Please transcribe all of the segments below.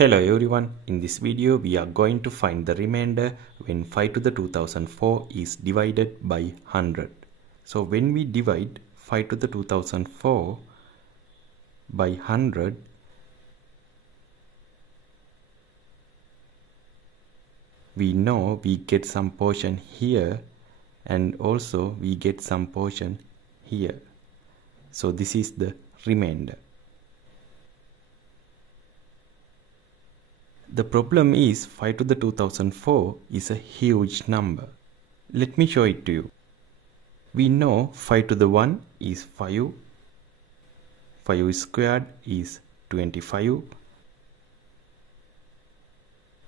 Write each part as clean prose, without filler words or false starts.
Hello everyone, in this video we are going to find the remainder when 5 to the 2004 is divided by 100. So when we divide 5 to the 2004 by 100, we know we get some portion here and also we get some portion here. So this is the remainder. The problem is 5 to the 2004 is a huge number. Let me show it to you. We know 5 to the 1 is 5, 5 squared is 25,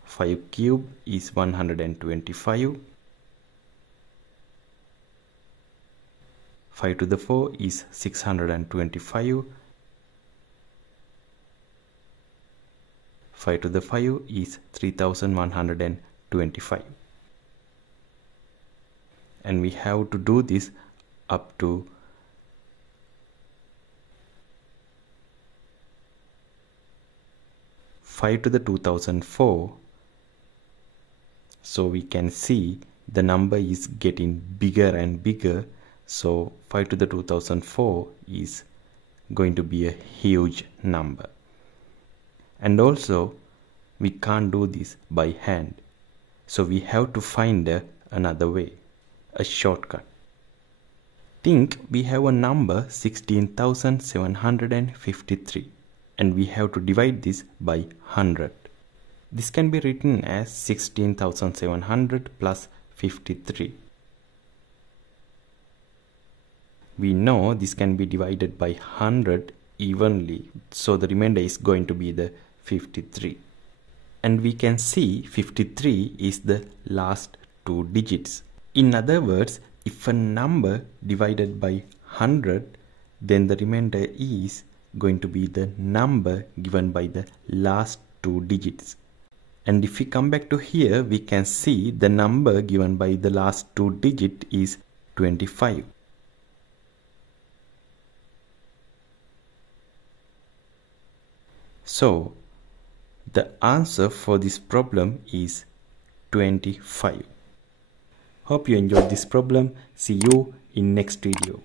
5 cube is 125, 5 to the 4 is 625, 5 to the 5 is 3125, and we have to do this up to 5 to the 2004. So we can see the number is getting bigger and bigger. So 5 to the 2004 is going to be a huge number. And also we can't do this by hand. So we have to find another way, a shortcut. Think we have a number 16,753 and we have to divide this by 100. This can be written as 16,700 plus 53. We know this can be divided by 100 evenly, so the remainder is going to be the 53. And we can see 53 is the last two digits. In other words, if a number divided by 100, then the remainder is going to be the number given by the last two digits. And if we come back to here, we can see the number given by the last two digits is 25. So the answer for this problem is 25. Hope you enjoyed this problem. See you in next video.